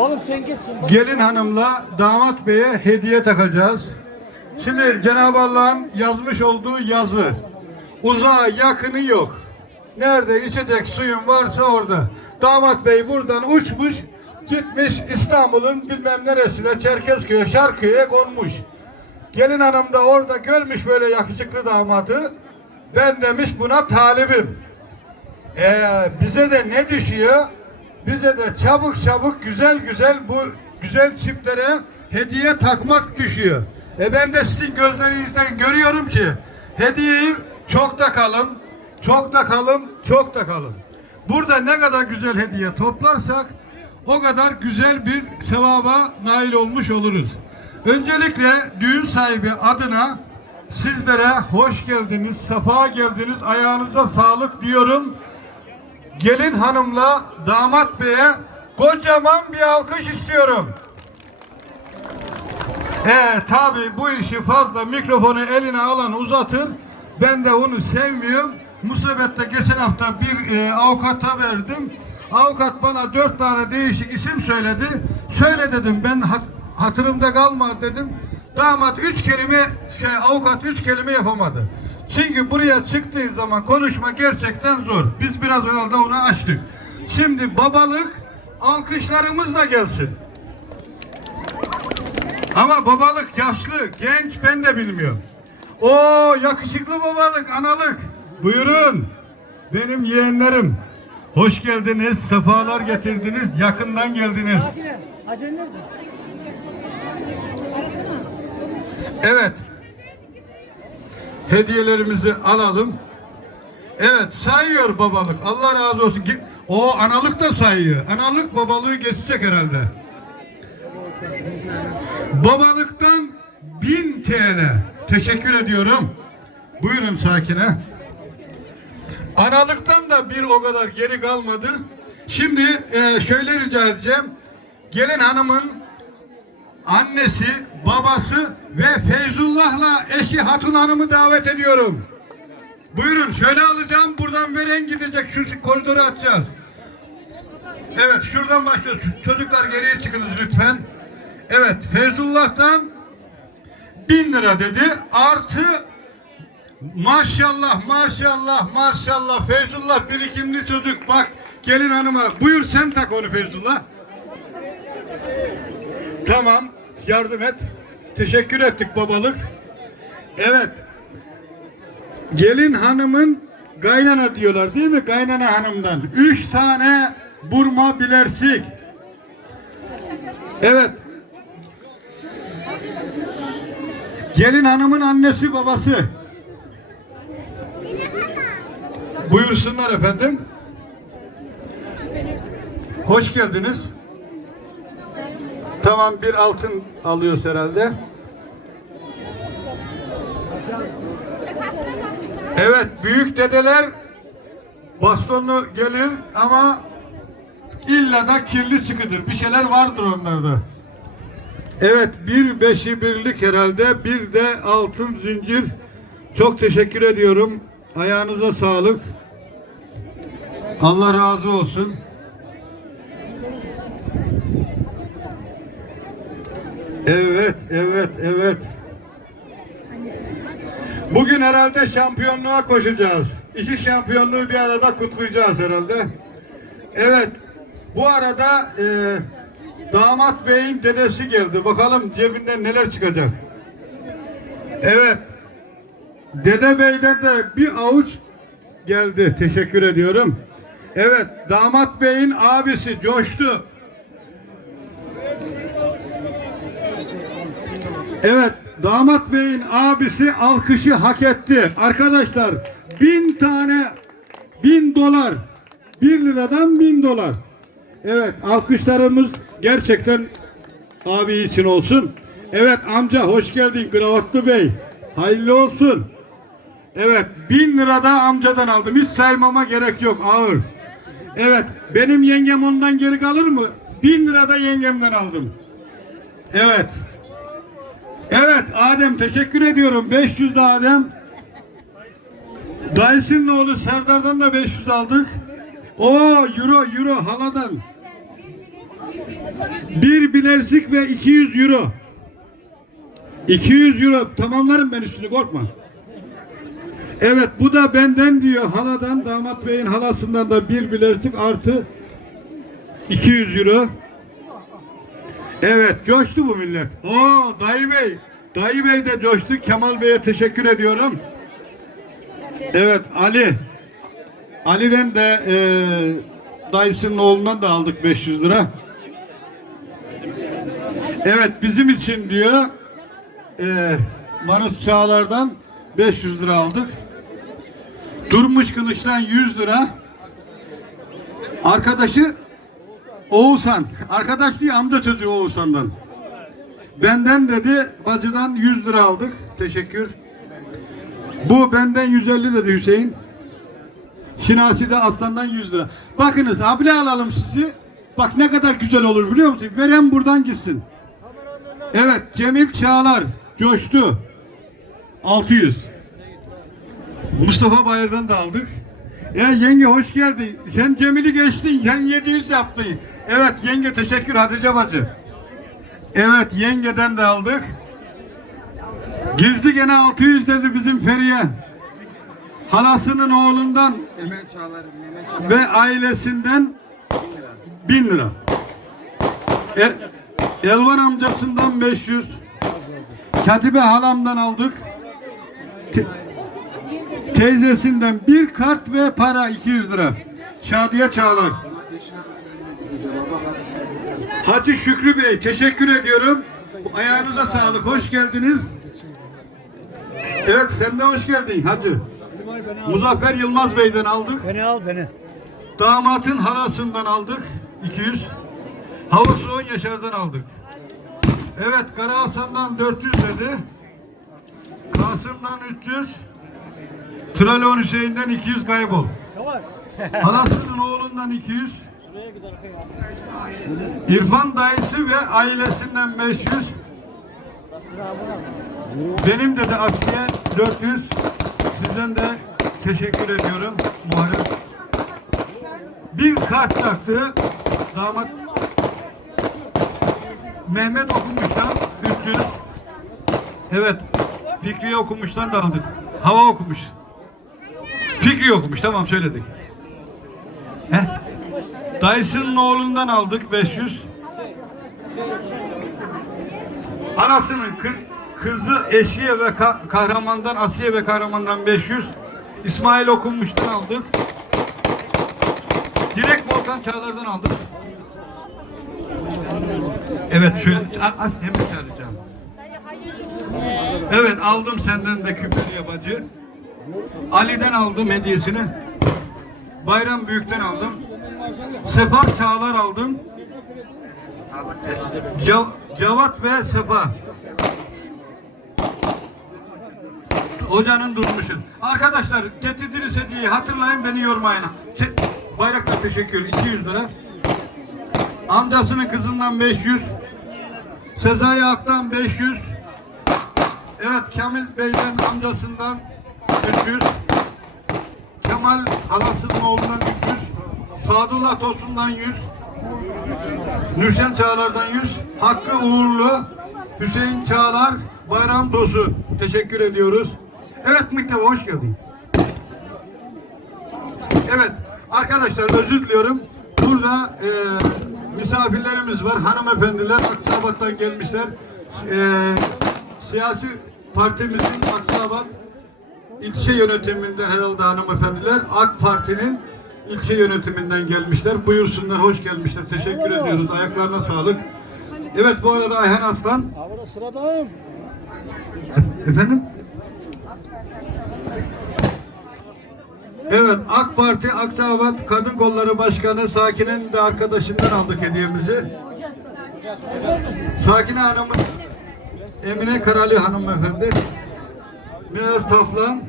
Oğlum sen gitsin. Gelin hanımla damat beye hediye takacağız. Şimdi Cenab-ı Allah'ın yazmış olduğu yazı. Uzağa yakını yok. Nerede içecek suyun varsa orada. Damat bey buradan uçmuş, gitmiş İstanbul'un bilmem neresine, Çerkezköy'e, Şarköy'e konmuş. Gelin hanım da orada görmüş böyle yakışıklı damadı. Ben demiş buna talibim. Ee, bize de ne düşüyor? Bize de çabuk çabuk güzel güzel bu güzel çiftlere hediye takmak düşüyor. E ben de sizin gözlerinizden görüyorum ki hediyeyi çok takalım, çok takalım, çok takalım. Burada ne kadar güzel hediye toplarsak o kadar güzel bir sevaba nail olmuş oluruz. Öncelikle düğün sahibi adına sizlere hoş geldiniz, sefa geldiniz, ayağınıza sağlık diyorum. Gelin hanımla damat beye kocaman bir alkış istiyorum. Ee tabi bu işi fazla mikrofonu eline alan uzatır. Ben de onu sevmiyorum. Musabet'te geçen hafta bir e, avukata verdim. Avukat bana dört tane değişik isim söyledi. Söyle dedim ben hat- hatırımda kalma dedim. Damat üç kelime, şey, avukat üç kelime yapamadı. Çünkü buraya çıktığı zaman konuşma gerçekten zor. Biz biraz herhalde onu açtık. Şimdi babalık alkışlarımız da gelsin. Ama babalık yaşlı, genç ben de bilmiyorum. O yakışıklı babalık, analık. Buyurun. Benim yeğenlerim. Hoş geldiniz, sefalar getirdiniz, yakından geldiniz. Evet. Hediyelerimizi alalım. Evet, sayıyor babalık. Allah razı olsun. O analık da sayıyor. Analık babalığı geçecek herhalde. Babalıktan 1000 TL. Teşekkür ediyorum. Buyurun sakine. Analıktan da bir o kadar geri kalmadı. Şimdi e, şöyle rica edeceğim. Gelin hanımın annesi, babası ve Feyzullah'la eşi Hatun Hanım'ı davet ediyorum. Buyurun şöyle alacağım buradan veren gidecek şu koridoru açacağız. Evet şuradan başlıyoruz. Çocuklar geriye çıkınız lütfen. Evet Feyzullah'tan bin lira dedi. Artı maşallah maşallah maşallah Feyzullah birikimli çocuk bak gelin hanıma buyur sen tak onu Feyzullah. Tamam yardım et. Teşekkür ettik babalık. Evet. Gelin hanımın kaynana diyorlar değil mi? Kaynana hanımdan. Üç tane burma bilersik. Evet. Gelin hanımın annesi babası. Buyursunlar efendim. Hoş geldiniz. Tamam bir altın alıyoruz herhalde. Evet büyük dedeler bastonlu gelir ama illa da kirli çıkıdır. Bir şeyler vardır onlarda. Evet bir beşi birlik herhalde bir de altın zincir. Çok teşekkür ediyorum. Ayağınıza sağlık. Allah razı olsun. Evet, evet, evet. Bugün herhalde şampiyonluğa koşacağız. İki şampiyonluğu bir arada kutlayacağız herhalde. Evet. Bu arada e, damat beyin dedesi geldi. Bakalım cebinden neler çıkacak. Evet. Dede beyden de bir avuç geldi. Teşekkür ediyorum. Evet. Damat beyin abisi coştu. Evet, damat beyin abisi alkışı hak etti. Arkadaşlar, bin tane, bin dolar, bir liradan bin dolar. Evet, alkışlarımız gerçekten abi için olsun. Evet amca hoş geldin Kravatlı Bey. Hayırlı olsun. Evet, bin lirada amcadan aldım. Hiç saymama gerek yok, ağır. Evet, benim yengem ondan geri kalır mı? Bin lirada yengemden aldım. Evet. Evet Adem teşekkür ediyorum. 500 de Adem. Dayısının oğlu Serdar'dan da 500 aldık. O euro euro haladan. Bir bilezik ve 200 euro. 200 euro tamamlarım ben üstünü korkma. Evet bu da benden diyor haladan damat beyin halasından da bir bilezik artı 200 euro. Evet coştu bu millet. Oo dayı bey. Dayı bey de coştu. Kemal Bey'e teşekkür ediyorum. Evet Ali. Ali'den de e, dayısının oğlundan da aldık 500 lira. Evet bizim için diyor e, Manus Çağlar'dan 500 lira aldık. Durmuş Kılıç'tan 100 lira. Arkadaşı Oğuzhan. Arkadaş değil amca çocuğu Oğuzhan'dan. Benden dedi bacıdan 100 lira aldık. Teşekkür. Bu benden 150 dedi Hüseyin. Şinasi de Aslan'dan 100 lira. Bakınız abile alalım sizi. Bak ne kadar güzel olur biliyor musun? Veren buradan gitsin. Evet Cemil Çağlar coştu. 600. Mustafa Bayır'dan da aldık. Ya yenge hoş geldin. Sen Cemil'i geçtin. Sen 700 yaptın. Evet yenge teşekkür Hatice bacı. Evet yengeden de aldık. Gizli gene 600 dedi bizim Feriye. Halasının oğlundan ve ailesinden 1000 lira. El, Elvan amcasından 500. Katibe halamdan aldık. Te- teyzesinden bir kart ve para 200 lira. Şadiye Çağlar. Hacı Şükrü Bey teşekkür ediyorum. Ayağınıza sağlık. Hoş geldiniz. Evet sen de hoş geldin Hacı. Muzaffer Yılmaz Bey'den aldık. Beni al beni. Damatın halasından aldık 200. Havuzu 10 Yaşar'dan aldık. Evet Kara Hasan'dan 400 dedi. Kasım'dan 300. Tralon Hüseyin'den 200 kaybol. Halasının oğlundan 200. İrfan dayısı ve ailesinden 500. Benim de de Asiye 400. Sizden de teşekkür ediyorum. Muharrem. Bir kart taktı. Damat Mehmet okumuştan 300. Evet. Fikri okumuştan da aldık. Hava okumuş. Fikri okumuş. Tamam söyledik. Dayısının oğlundan aldık 500. Anasının kı- kızı eşiye ve ka- kahramandan Asiye ve kahramandan 500. İsmail okunmuştan aldık. Direkt Volkan Çağlar'dan aldık. Evet şöyle az hemen çağıracağım. Evet aldım senden de küpeli bacı. Ali'den aldım hediyesini. Bayram Büyük'ten aldım. Sefa Çağlar aldım. Cav Cavat ve Sefa. Hocanın durmuşun. Arkadaşlar getirdiğiniz hediyeyi hatırlayın beni yormayın. Se Bayraktar teşekkür 200 lira. Amcasının kızından 500. Sezai Ak'tan 500. Evet Kamil Bey'den amcasından 300. Kemal halasının oğlundan 300. Sadullah Tosun'dan 100. Nurşen Çağlar'dan 100. Hakkı Uğurlu. Hüseyin Çağlar. Bayram Tosun. Teşekkür ediyoruz. Evet Mustafa hoş geldin. Evet arkadaşlar özür diliyorum. Burada e, misafirlerimiz var. Hanımefendiler Aksabat'tan gelmişler. E, siyasi partimizin Aksabat ilçe yönetiminden herhalde hanımefendiler AK Parti'nin ilçe yönetiminden gelmişler. Buyursunlar, hoş gelmişler. Teşekkür ediyoruz. Ayaklarına sağlık. Evet bu arada Ayhan Aslan. Abi sıradayım. Efendim? Evet AK Parti Akçabat Kadın Kolları Başkanı Sakine'nin de arkadaşından aldık hediyemizi. Sakine Hanım'ın Emine Karali hanımefendi. Biraz Taflan.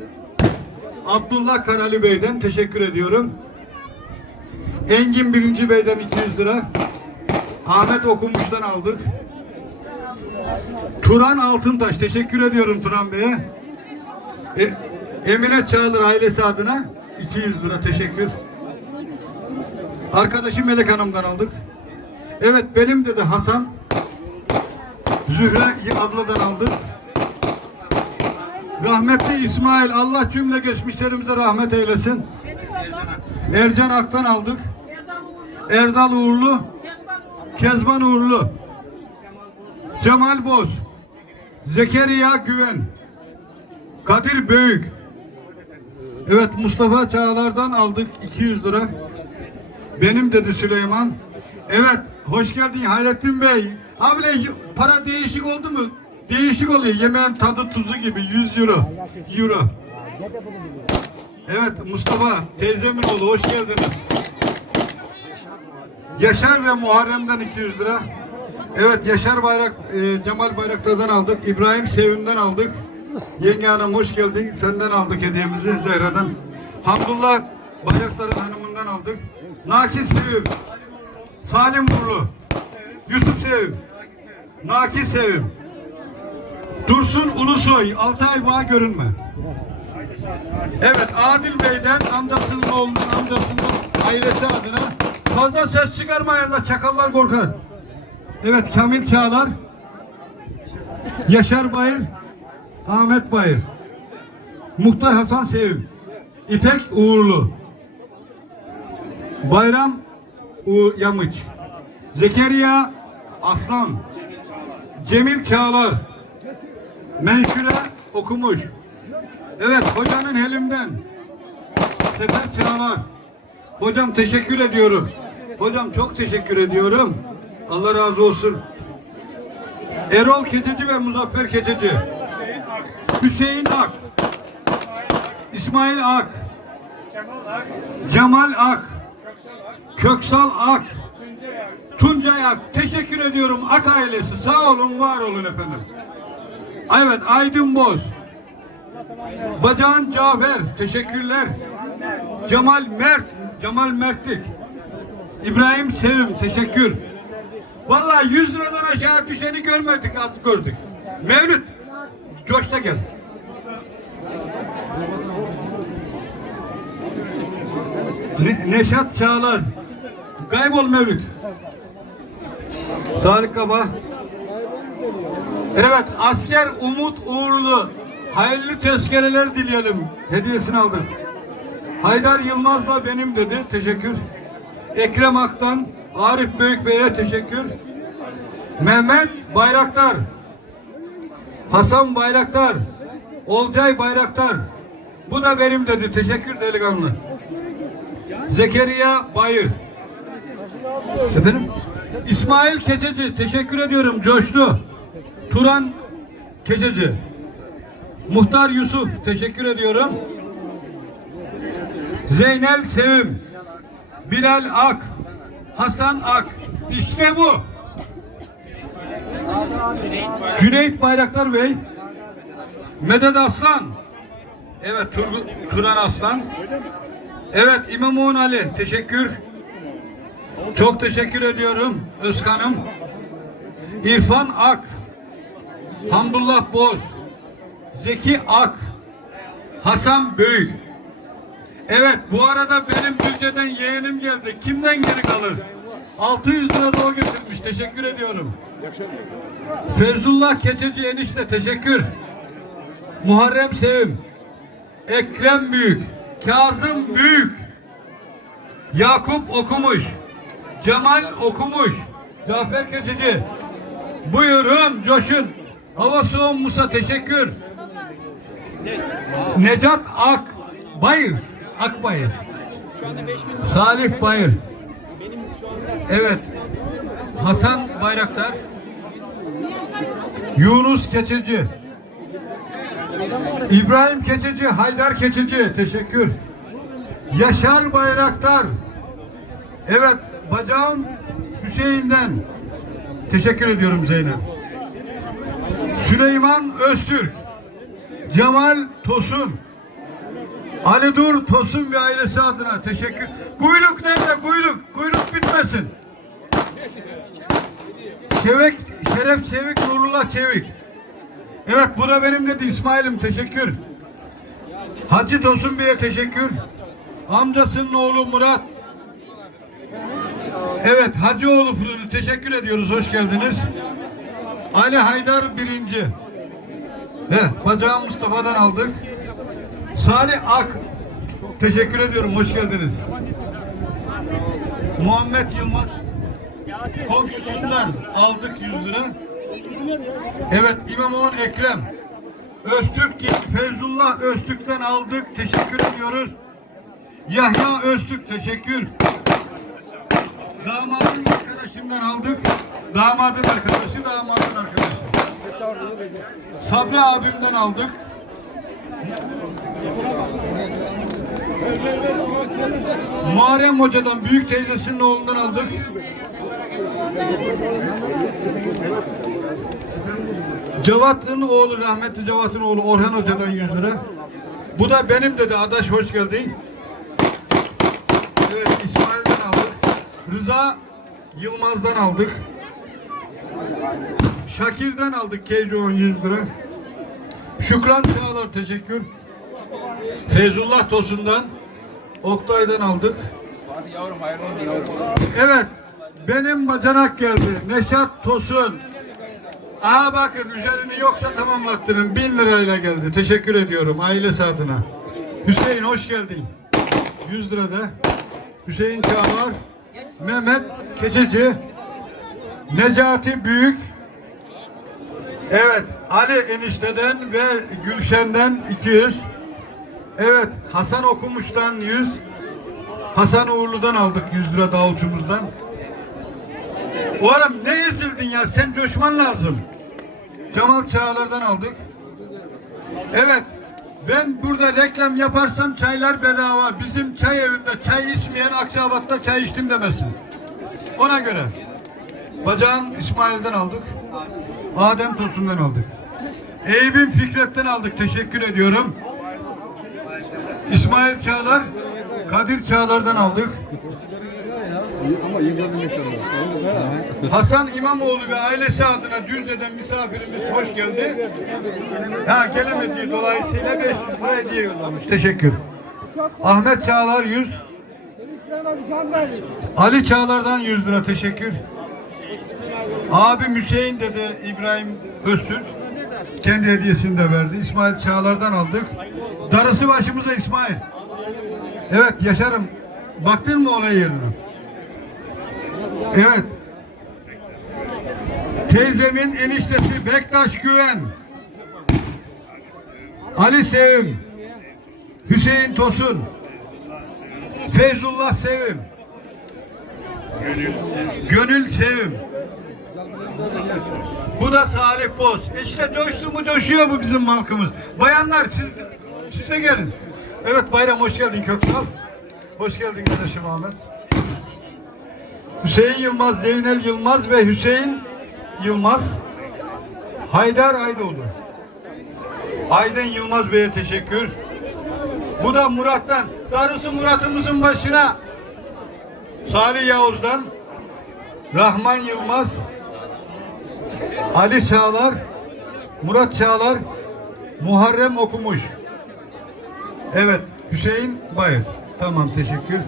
Abdullah Karali Bey'den teşekkür ediyorum. Engin Birinci Bey'den 200 lira. Ahmet Okumuş'tan aldık. Turan Altıntaş. Teşekkür ediyorum Turan Bey'e. E, Emine Çağlar ailesi adına 200 lira teşekkür. Arkadaşı Melek Hanım'dan aldık. Evet benim dedi Hasan. Zühre abladan aldık. Rahmetli İsmail Allah cümle geçmişlerimize rahmet eylesin. Ercan Ak'tan aldık. Erdal Uğurlu. Kezban Uğurlu. Cemal Boz. Zekeriya Güven. Kadir Büyük. Evet Mustafa Çağlar'dan aldık 200 lira. Benim dedi Süleyman. Evet hoş geldin Hayrettin Bey. Abi para değişik oldu mu? Değişik oluyor. Yemeğin tadı tuzu gibi 100 euro. Euro. Evet Mustafa teyzemin oğlu hoş geldiniz. Yaşar ve Muharrem'den 200 lira. Evet Yaşar Bayrak, e, Cemal Bayraktar'dan aldık. İbrahim Sevim'den aldık. Yenge Hanım hoş geldin. Senden aldık hediyemizi Zehra'dan. Hamdullah Bayraktar'ın hanımından aldık. Nakis Sevim. Salim Burlu. Yusuf Sevim. Nakis Sevim. Dursun Ulusoy. Altay Bağ görünme. Evet Adil Bey'den amcasının oğlundan amcasının ailesi adına fazla ses çıkarmayın da çakallar korkar. Evet Kamil Çağlar Yaşar Bayır Ahmet Bayır Muhtar Hasan Sevim İpek Uğurlu Bayram Uğur Yamıç Zekeriya Aslan Cemil Çağlar Menşure Okumuş Evet hocanın elimden. Sefer Çağlar. Hocam teşekkür ediyorum. Hocam çok teşekkür ediyorum. Allah razı olsun. Erol Keçeci ve Muzaffer Keçeci. Hüseyin Ak. İsmail Ak. Cemal Ak. Köksal Ak. Tuncay Ak. Teşekkür ediyorum Ak ailesi. Sağ olun, var olun efendim. Evet, Aydın Boz. Bacağın Cafer, teşekkürler. Cemal Mert, Cemal Mertlik. İbrahim Sevim, teşekkür. Vallahi 100 liradan aşağı düşeni görmedik, az gördük. Mevlüt, coşta gel. Ne, Neşat Çağlar. Kaybol Mevlüt. Sarık Kaba. Evet, asker Umut Uğurlu. Hayırlı tezkereler dileyelim. Hediyesini aldık. Haydar Yılmaz'la benim dedi. Teşekkür. Ekrem Ak'tan Arif Büyük Bey'e teşekkür. Mehmet Bayraktar. Hasan Bayraktar. Olcay Bayraktar. Bu da benim dedi. Teşekkür delikanlı. Zekeriya Bayır. Efendim? İsmail Keçeci. Teşekkür ediyorum. Coştu. Turan Keçeci. Muhtar Yusuf teşekkür ediyorum. Zeynel Sevim, Bilal Ak, Hasan Ak. İşte bu. Cüneyt Bayraktar Bey, Medet Aslan. Evet Tur Turan Aslan. Evet İmamoğlu Ali teşekkür. Çok teşekkür ediyorum Özkan'ım. İrfan Ak. Hamdullah Boz. Zeki Ak, Hasan Büyük. Evet bu arada benim Düzce'den yeğenim geldi. Kimden geri kalır? 600 lira da o getirmiş. Teşekkür ediyorum. Fezullah Keçeci enişte teşekkür. Muharrem Sevim. Ekrem Büyük. Kazım Büyük. Yakup Okumuş. Cemal Okumuş. Zafer Keçeci. Buyurun coşun. Hava soğuk Musa teşekkür. Necat Ak Bayır. Akbayır. Salih Bayır. Evet. Hasan Bayraktar. Yunus Keçeci. İbrahim Keçeci, Haydar Keçeci. Teşekkür. Yaşar Bayraktar. Evet. Bacağım Hüseyin'den. Teşekkür ediyorum Zeynep. Süleyman Öztürk. Cemal Tosun. Ali Dur Tosun ve ailesi adına teşekkür. Kuyruk nerede? Kuyruk. Kuyruk bitmesin. Çevik, Şeref Çevik, Nurullah Çevik. Evet bu da benim dedi İsmail'im teşekkür. Hacı Tosun Bey'e teşekkür. Amcasının oğlu Murat. Evet Hacıoğlu Fırını teşekkür ediyoruz. Hoş geldiniz. Ali Haydar birinci. He, bacağı Mustafa'dan aldık. Salih Ak. Teşekkür ediyorum. Hoş geldiniz. Muhammed Yılmaz. Komşusundan aldık 100 lira. Evet İmamoğlu Ekrem. Öztürk Feyzullah Öztürk'ten aldık. Teşekkür ediyoruz. Yahya Öztürk teşekkür. Damadın arkadaşından aldık. Damadın arkadaşı, damadın arkadaşı. Sabri abimden aldık. Muharrem Hoca'dan, büyük teyzesinin oğlundan aldık. Cevat'ın oğlu, rahmetli Cevat'ın oğlu Orhan Hoca'dan 100 lira. Bu da benim dedi, Adaş hoş geldin. Evet, İsmail'den aldık. Rıza Yılmaz'dan aldık. Şakir'den aldık Keycoğan 100 lira. Şükran Çağlar teşekkür. Feyzullah Tosun'dan Oktay'dan aldık. Evet. Benim bacanak geldi. Neşat Tosun. Aa bakın üzerini yoksa tamamlattırın. Bin lirayla geldi. Teşekkür ediyorum ailesi adına. Hüseyin hoş geldin. 100 lira da. Hüseyin Çağlar. Mehmet Keçeci. Necati Büyük. Evet, Ali enişteden ve Gülşen'den 200. Evet, Hasan Okumuş'tan 100. Hasan Uğurlu'dan aldık 100 lira davulcumuzdan. Oğlum ne ezildin ya? Sen coşman lazım. Cemal Çağlar'dan aldık. Evet, ben burada reklam yaparsam çaylar bedava. Bizim çay evinde çay içmeyen Akçabat'ta çay içtim demesin. Ona göre. Bacağın İsmail'den aldık. Adem Tosun'dan aldık. Eyüp'ün Fikret'ten aldık. Teşekkür ediyorum. İsmail Çağlar, Kadir Çağlar'dan aldık. Hasan İmamoğlu ve ailesi adına Düzce'den misafirimiz hoş geldi. Ha gelemediği dolayısıyla 500 lira hediye yollamış. Teşekkür. Ahmet Çağlar 100. Ali Çağlar'dan 100 lira teşekkür. Abi Hüseyin dedi İbrahim Öztürk. Kendi hediyesini de verdi. İsmail Çağlar'dan aldık. Darısı başımıza İsmail. Evet Yaşar'ım. Baktın mı olay yerine? Evet. Teyzemin eniştesi Bektaş Güven. Ali Sevim. Hüseyin Tosun. Feyzullah Sevim. Gönül Sevim. Bu da Salih Boz. İşte coştu mu coşuyor bu bizim halkımız. Bayanlar siz, siz de gelin. Evet Bayram hoş geldin Köksal. Hoş geldin kardeşim Ahmet. Hüseyin Yılmaz, Zeynel Yılmaz ve Hüseyin Yılmaz. Haydar Aydoğdu. Aydın Yılmaz Bey'e teşekkür. Bu da Murat'tan. Darısı Murat'ımızın başına. Salih Yavuz'dan. Rahman Yılmaz. Ali Çağlar, Murat Çağlar, Muharrem okumuş. Evet, Hüseyin Bayır. Tamam, teşekkür.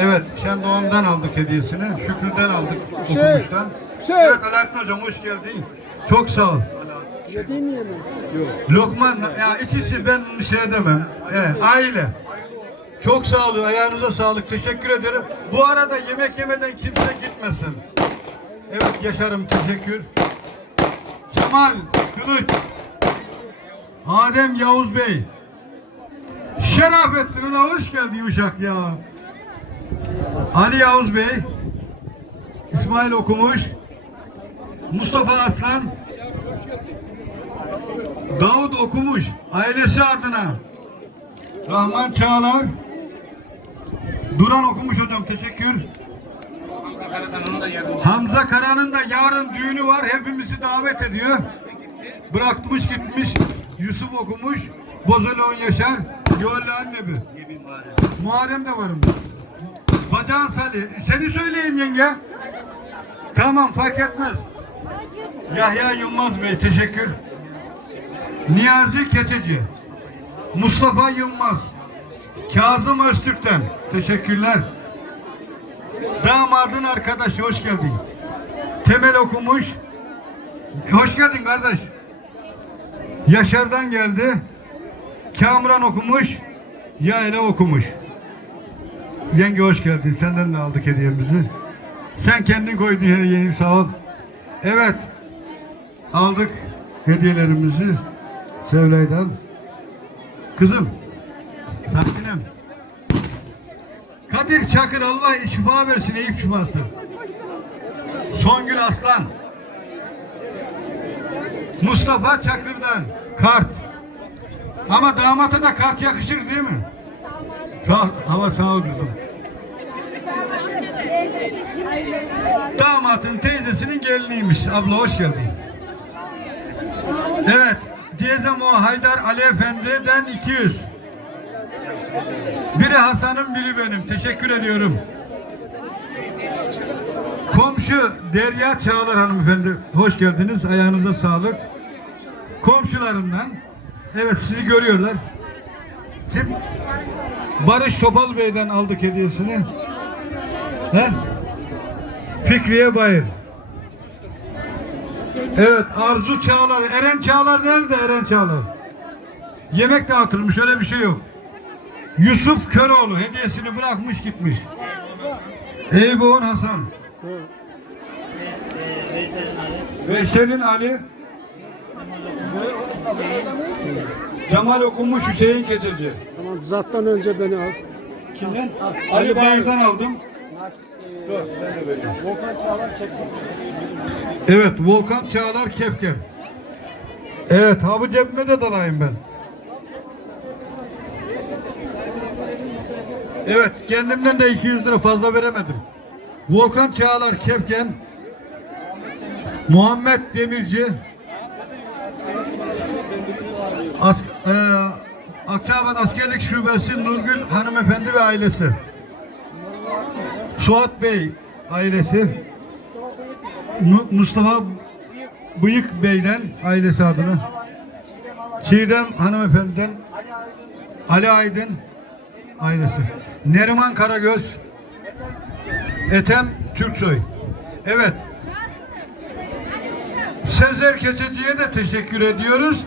Evet, Şendoğan'dan aldık hediyesini. Şükrü'den aldık okumuştan. Evet, Alaaddin Hocam hoş geldin. Çok sağ ol. Lokman, ya ikisi ben bir şey demem. Evet, aile. Çok sağ olun, ayağınıza sağlık. Teşekkür ederim. Bu arada yemek yemeden kimse gitmesin. Evet Yaşar'ım teşekkür. Cemal Kılıç. Adem Yavuz Bey. Şerafettin ula hoş geldin uşak ya. Ali Yavuz Bey. İsmail okumuş. Mustafa Aslan. Davut okumuş. Ailesi adına. Rahman Çağlar. Duran okumuş hocam teşekkür. Hamza Kara'nın da yarın düğünü var. Hepimizi davet ediyor. Bırakmış gitmiş. Yusuf okumuş. Bozulon Yaşar. Yolla annebi. Muharrem de varım. Bacağın Salih. Seni söyleyeyim yenge. Tamam fark etmez. Yahya Yılmaz Bey teşekkür. Niyazi Keçeci. Mustafa Yılmaz. Kazım Öztürk'ten teşekkürler. Damadın arkadaşı hoş geldin. Temel okumuş. Hoş geldin kardeş. Yaşar'dan geldi. Kamuran okumuş. Yayla okumuş. Yenge hoş geldin. Senden de aldık hediyemizi. Sen kendin koydun hediyeyi sağ ol. Evet. Aldık hediyelerimizi Sevlay'dan. Kızım. Sakinem. Kadir Çakır Allah şifa versin Eyüp şifası. Songül Aslan. Mustafa Çakır'dan kart. Ama damata da kart yakışır değil mi? Sağ hava sağ ol kızım. Damatın teyzesinin geliniymiş. Abla hoş geldin. Evet. Diyezem o Haydar Ali Efendi'den 200. Biri Hasan'ım biri benim. Teşekkür ediyorum. Komşu Derya Çağlar hanımefendi. Hoş geldiniz. Ayağınıza sağlık. Komşularından. Evet sizi görüyorlar. Kim? Barış Topal Bey'den aldık hediyesini. He? Fikriye Bayır. Evet Arzu Çağlar. Eren Çağlar nerede Eren Çağlar? Yemek dağıtılmış öyle bir şey yok. Yusuf Köroğlu hediyesini bırakmış gitmiş. Eyüboğan Hasan. Veysel'in Ali. Cemal okumuş Hüseyin Keçeci. Tamam zattan önce beni al. Kimden? Ali Bayır'dan aldım. Volkan Çağlar çekti. Evet, Volkan Çağlar Kefkem. Evet, havı cebime de dalayım ben. Evet, kendimden de 200 lira fazla veremedim. Volkan Çağlar Kefken, Muhammed Demirci, As e, Akçabat Askerlik Şubesi Nurgül Hanımefendi ve ailesi. Suat Bey ailesi. Mu- Mustafa Bıyık Bey'den ailesi adına. Çiğdem hanımefendiden Ali Aydın ailesi. Neriman Karagöz Etem Türksoy. Evet. Sezer Keçeci'ye de teşekkür ediyoruz.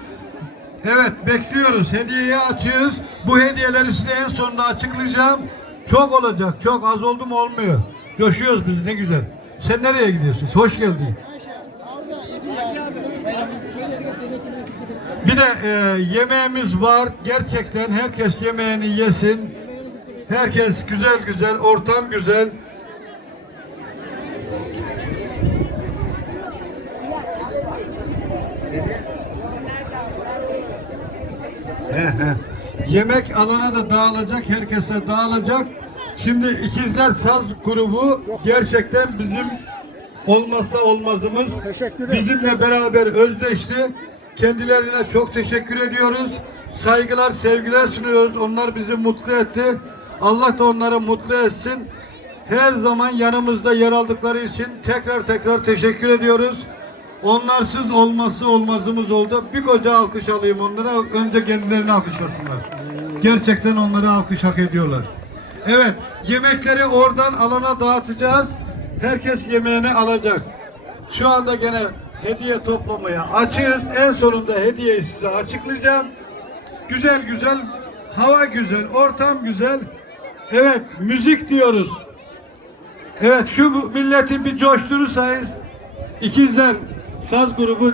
Evet bekliyoruz. Hediyeyi açıyoruz. Bu hediyeleri size en sonunda açıklayacağım. Çok olacak. Çok az oldu mu olmuyor. Coşuyoruz biz ne güzel. Sen nereye gidiyorsun? Hoş geldin. Bir de e, yemeğimiz var. Gerçekten herkes yemeğini yesin. Herkes güzel güzel, ortam güzel. He, he. Yemek alana da dağılacak, herkese dağılacak. Şimdi İkizler Saz grubu gerçekten bizim olmazsa olmazımız. Bizimle beraber özdeşti. Kendilerine çok teşekkür ediyoruz. Saygılar, sevgiler sunuyoruz. Onlar bizi mutlu etti. Allah da onları mutlu etsin. Her zaman yanımızda yer aldıkları için tekrar tekrar teşekkür ediyoruz. Onlarsız olması olmazımız oldu. Bir koca alkış alayım onlara. Önce kendilerini alkışlasınlar. Gerçekten onları alkış hak ediyorlar. Evet, yemekleri oradan alana dağıtacağız. Herkes yemeğini alacak. Şu anda gene hediye toplamaya açığız. En sonunda hediyeyi size açıklayacağım. Güzel güzel, hava güzel, ortam güzel. Evet, müzik diyoruz. Evet, şu milleti bir coşturursanız İkizler Saz grubu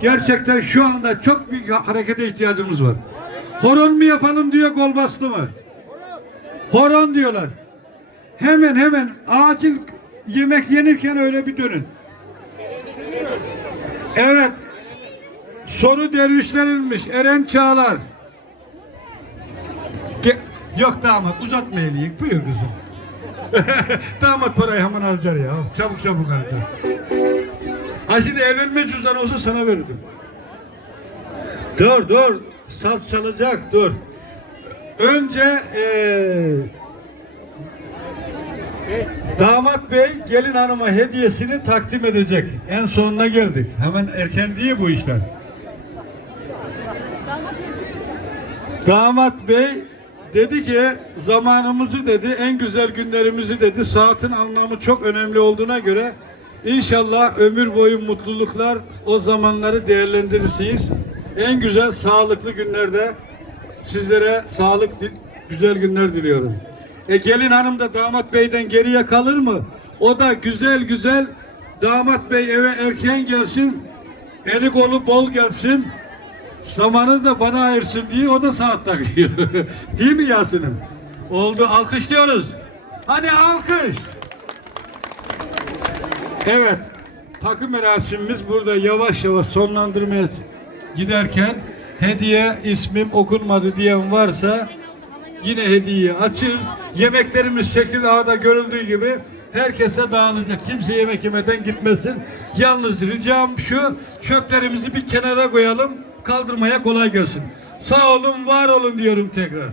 gerçekten şu anda çok büyük harekete ihtiyacımız var. Horon mu yapalım diyor, gol bastı mı? Horon diyorlar. Hemen hemen acil yemek yenirken öyle bir dönün. Evet. Soru dervişlerinmiş. Eren Çağlar. Yok damat uzatmayalım. Buyur kızım. damat parayı hemen harcar ya. Çabuk çabuk harcar. Ha şimdi evlenme cüzdanı olsa sana verirdim. Dur dur. Saz çalacak dur. Önce eee Damat Bey gelin hanıma hediyesini takdim edecek. En sonuna geldik. Hemen erken değil bu işler. Damat Bey dedi ki zamanımızı dedi en güzel günlerimizi dedi saatin anlamı çok önemli olduğuna göre İnşallah ömür boyu mutluluklar o zamanları değerlendirirsiniz. En güzel sağlıklı günlerde sizlere sağlık, güzel günler diliyorum. E gelin hanım da damat beyden geriye kalır mı? O da güzel güzel damat bey eve erken gelsin, eli kolu bol gelsin, zamanı da bana ayırsın diye o da saat takıyor. Değil mi Yasin'im? Oldu, alkışlıyoruz. Hadi alkış. Evet, takım merasimimiz burada yavaş yavaş sonlandırmaya giderken hediye ismim okunmadı diyen varsa yine hediyeyi açır. Yemeklerimiz şekil ağda görüldüğü gibi herkese dağılacak. Kimse yemek yemeden gitmesin. Yalnız ricam şu çöplerimizi bir kenara koyalım. Kaldırmaya kolay gelsin. Sağ olun, var olun diyorum tekrar.